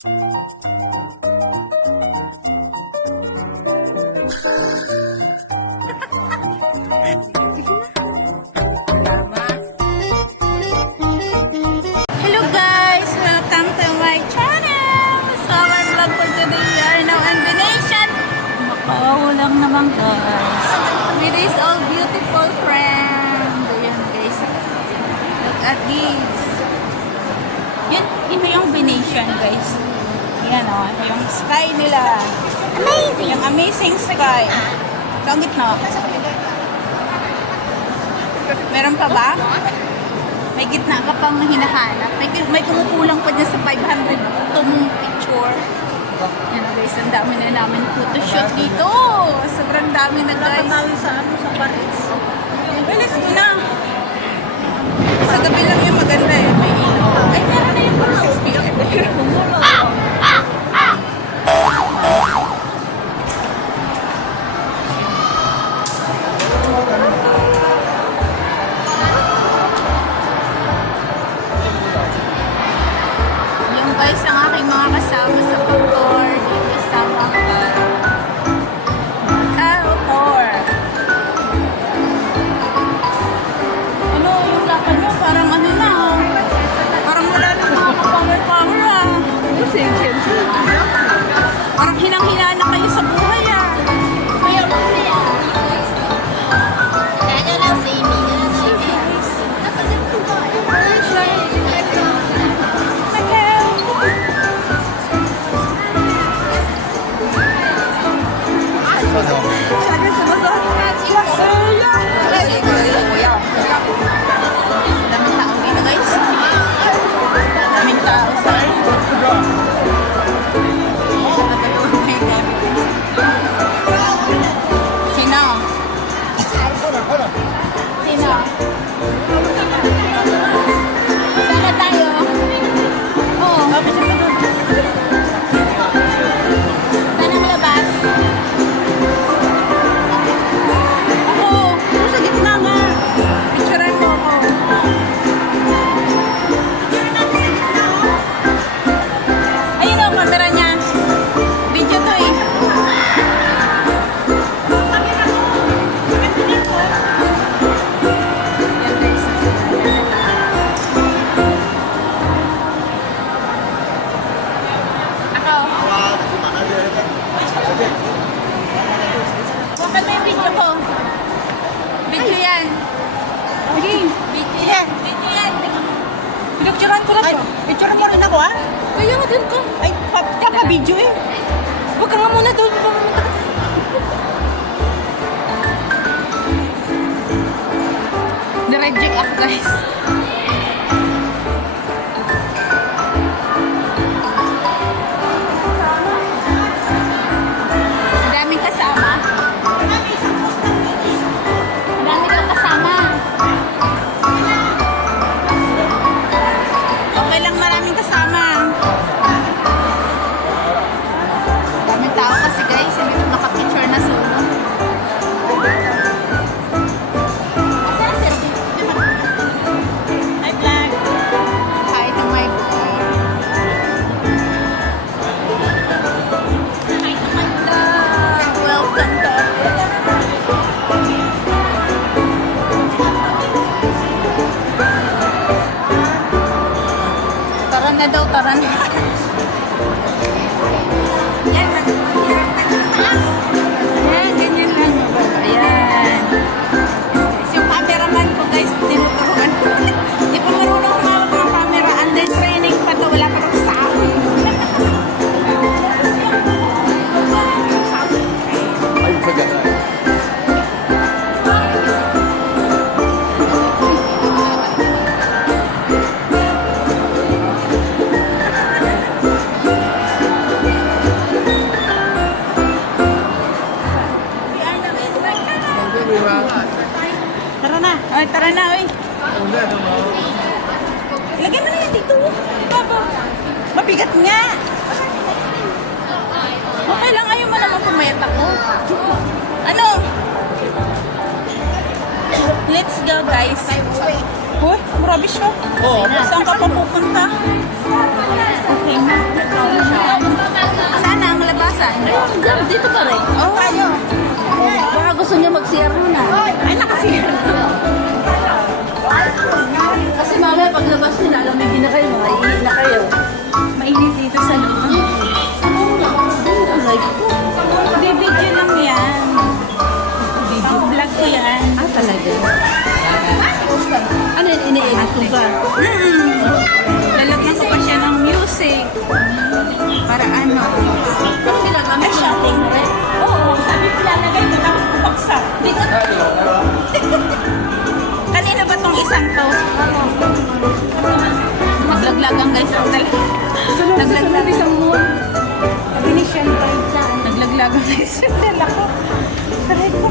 Hello guys! Welcome to my channel! So our vlog for today, we are now in Venetian. Macau lang naman guys. With this all beautiful friend. Ayan guys. Look at this. Ito yung Venetian guys. Ayan o. Ito yung sky nila. Amazing! Yung amazing sky. Sa gitna. Meron pa ba? May gitna ka pang hinahanap. May kumukulang pa dyan sa 500 itong picture. Yan guys, ang dami na namin photoshoot dito. Sobrang dami na guys. Sa Paris. Bilis mo na. Sa gabi lang yung maganda eh. May ilaw. Ay, meron na yung pang 6 p.m. Yung guys, ang aking mga kasama sa pag-tour dito sa Macau. Macau tour. Ano, yung lakad nyo, parang ano na, parang wala na mga power-power ah. Parang hinang-hina na kayo sa buhay ah. Kaya mo siya. Kaya lang si daming tao dito guys. Daming tao sir. Sino? Sino? Saan na tayo? Oo. Saan ang labas? Ako. Sa gitna nga. Picturean mo ako. Ayun o, camera niya. Video to eh. Yan guys. Ako. Bakit mo yung video ko? Video yan. Sige. Video yan. Video yan. Pinagtsuran ko lang Ay, siya. picture mo rin ako ah. Kaya nga din ko. Ay, video eh. Huwag ka nga muna doon. Na-reject ako guys. Madaming kasama. Madami kang kasama. Okay lang, maraming kasama. Daming tao kasi guys, hindi ko nakapicture na solo. Ay, vlog. Hi to my boy. Hi to my vlog. Welcome to Tara na daw, tara na. Yan, hirap na sa taas. Yan, ganyan lang. Ayan. Guys, yung cameraman ko guys, tinuturuan ko. Di pa marunong humawak ng camera. Under training pa to. Wala pa rin sound. Tara na. Ay, tara na, oy. Lagyan mo na yan dito. Baba. Mabigat nga. Okay lang, ayaw mo naman pumayat ako. Ano? Let's go, guys. Uy, grabe siya. Oo. Saan ka pa pupunta? Okay, ma. Dito ka rin. Oh, tayo. Baka gusto niyo mag-CR muna. Ay, nakasira. Kasi mamaya paglabas nila, alamigin na kayo, maiinit na kayo. Mainit dito sa loob. Hindi, video lang yan. Video vlog ko yan. Ah, talaga? Ano yun, ini-edit ko ba? Lalagyan ko pa siya ng music. Para ano. Pero ginagamit siya. Oo, sabi ko lalagay ko tapos bubaksak. Kanino ba tong isang to? Naglaglagan guys ang talaga. Naglaglagan sa moon. Venetian bride sa Naglaglagan guys ang dala ko. Taray ko.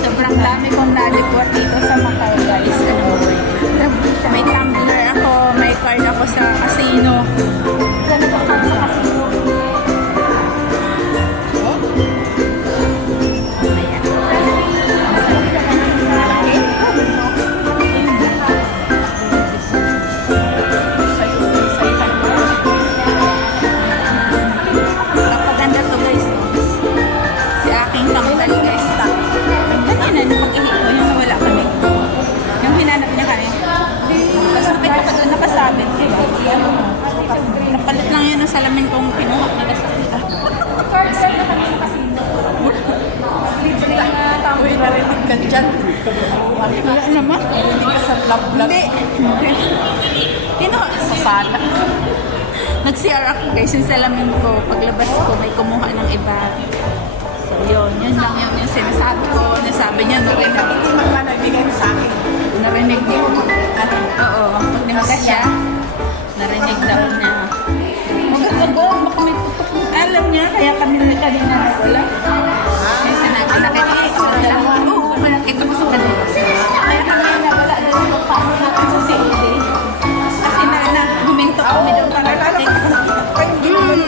Sobrang dami kong nalipot dito sa Macau guys. Ano, may tumbler ako, may card ako sa casino. Ano ba ka sa kasino? Napaganda to guys. Si aking tanggal guys. Kanina nung pag-ihi ko, yung nawala kami. Yung hinanap niya kami. Tapos nakita ko doon nakasabit. Diba? Napalit lang yun ng salamin kong pinuha nila sa kita. Libre na tamoy narinig ka dyan. Wala naman. Narinig ka sa vlog-vlog. Hindi. Pinuha sa sala. Nag-CR ako guys, yung salamin ko. Paglabas ko, may kumuha ng iba. So yun lang yung sinasabi ko. Nasabi niya, narinig. Hindi man nagbigay mo sa akin. Narinig niya. Oo, pag nasa siya, narinig daw na. Magkakago, baka may putok. Alam niya, kaya kami kanina wala. May sinabi na kaya sa dalawa. Oo, nakita ko sa kanila. Kaya kami wala doon yung pasok natin sa COD. Kasi guminto kami doon para natin. Yun.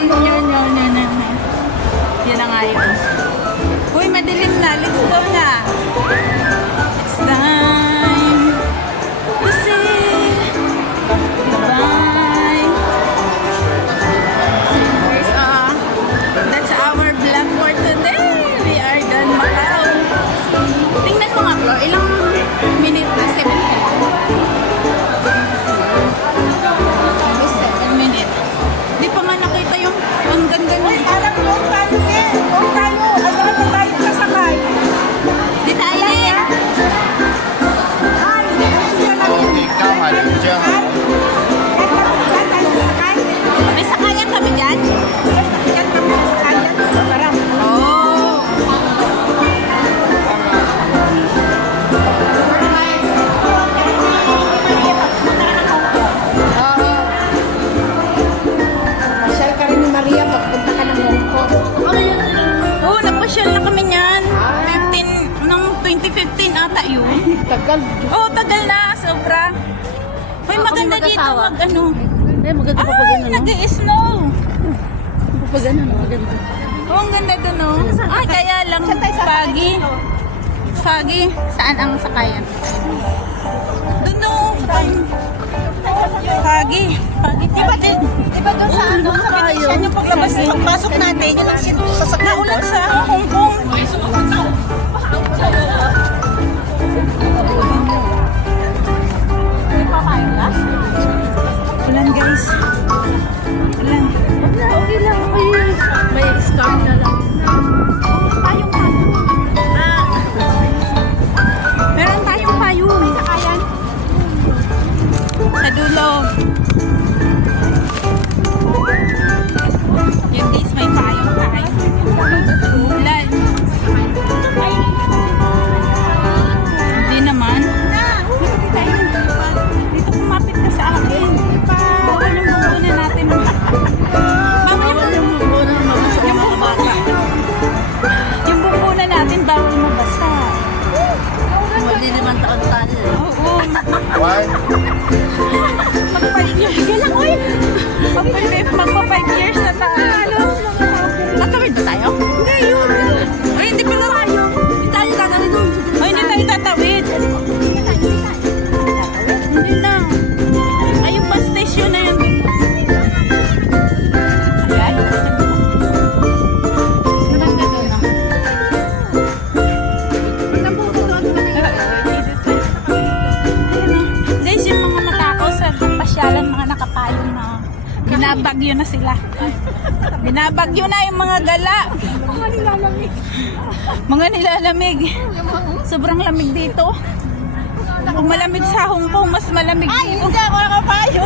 Yan na nga yun. Uy, madilim na. Let's go na. It's time to say goodbye. That's our vlog for today. We are done Macau. Tingnan mo nga, Flo. Ilang minute na? 7 minutes. 7 minutes. Di pa nga nakita yung ang ganda Uy, niya. alam mo, paano eh? Kung tayo, asaran na tayo sasakay. Di tayo eh. Ay, siya lang yun. Ikaw, alam dyan. May sakayan kami dyan. Yan lang mo sa kanya. Parang, Oh. masyal ka rin ni Maria pagpunta ka ng Mongko. Oh, nagpasyal na kami niyan. 15, nung 2015 ata yun. Tagal. Oh, tagal na. Sobra. Uy, maganda dito. mag-asawa. Ano? Eh, maganda pa pag Ay, ano, no? nag-i-snow. Pag ano, no? Maganda. Oh, ang ganda doon, no? Ay, kaya lang foggy. Foggy. Saan ang sakayan? Doon, no. Foggy. Foggy. Diba doon sa ano, sa Venetian, yung pagpasok natin, yung sasakyan. Naulan sa Hong Kong. Ulan, guys. Ulan. Okay lang. May scarf na lang. Payong. Meron tayong payong. Sakayan. Sa dulo. Yung guys, may payong tayo. Ulan. Hindi naman. Dito kumapit ka sa akin. Bawal yung bubuna natin. Bawal yung Muna mabasa ng mga bata. yung bubuna natin bawal mabasa. Hindi naman taon-taon. Oo. Why? Mag-5 years. Kailan, uy? Magpa 5 years na tayo. Tatawid ba tayo? Hindi, yun. Ay, hindi pala tayo. Hindi tayo tatawid doon. Ay, hindi tayo tatawid. Hindi na. Ay, yung bus station na yun. Ayan. Binabagyo na sila. Binabagyo na yung mga gala. Mga nilalamig. Sobrang lamig dito. Kung malamig sa Hong Kong, mas malamig Ay, dito. hindi ako nakapayo.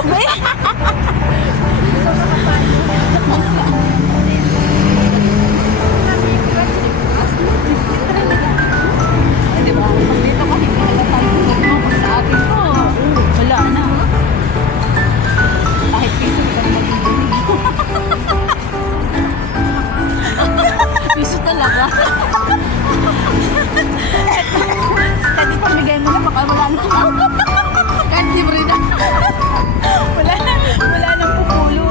Di ba? Pag dito ka, hindi ka tayo sa atin ko. Wala na. Kahit piso ka na mag-ibig. Piso talaga. Kahit ipamigay mo na, baka wala na. Kahit libre na. Wala nang pupulo.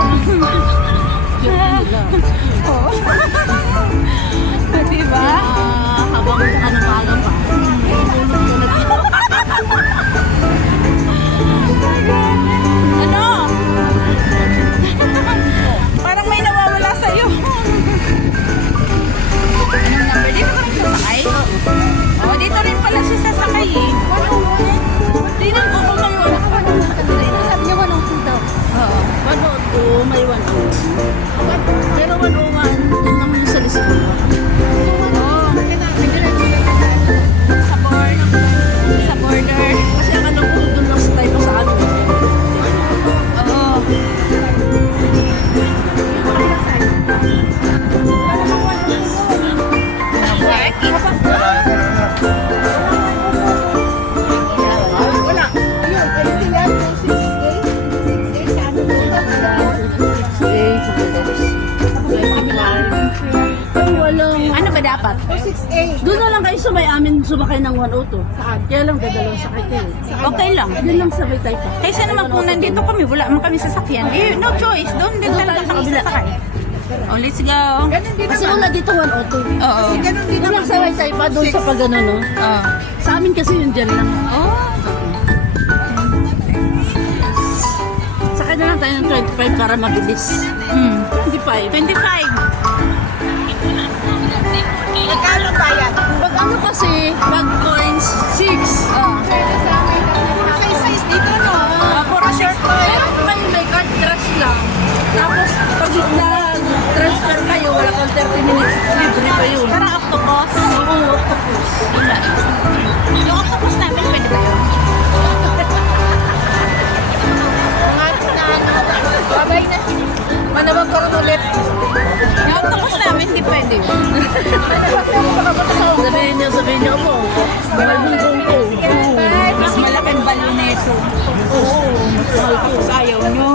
Oo. Diba? Habang ano pa. Ano? Parang may nawawala sa'yo. Anong number? Dito ka rin sasakay? Oo, dito rin pala siya sasakay eh. Tingnan ko kung may wala ka. Sabi niya 102 daw. Oo. 102, may 102. Pero 101, yun naman yung sa list ko. Sa border. Kasi ang alam ko, doon lang sa tayo pa sa amin. Oo. Wala. Ayun, anything else? 6A sa ano Walang... Ano ba dapat? 6A. Doon na lang kayo sa may amin sumakay ng 102. Kaya lang dadalawang sakay kayo. Okay lang. Yun lang sabay tayo pa. Kaysa naman kung nandito kami, wala naman kami sasakyan. Eh, no choice. Doon din talaga kami sasakay. Oh, let's go. Ganun din Kasi naman. wala dito 102. Oo. Ganun din Doon naman. lang sabay tayo pa doon sa pagano no. Oo. Sa amin kasi yun dyan lang. Oh. Sakay na lang tayo ng 25 para mabilis. 25. 25. Magkano bayad? Pag ano kasi, pag coins, 6. Oh. Size dito, no? Puro short Pero kung kayo may card, crush lang. Tapos, pag nag-transfer kayo, wala kang 30 minutes, libre pa yun. Parang octopus. Oo, octopus. Yung octopus namin, pwede ba yun? Babay na. Manawag ko rin ulit. Yung octopus namin, hindi pwede yun. Sabihin niyo po. Malbong ko. Mas malaking balo nito. Oo, mas mahal ko. Tapos ayaw nyo.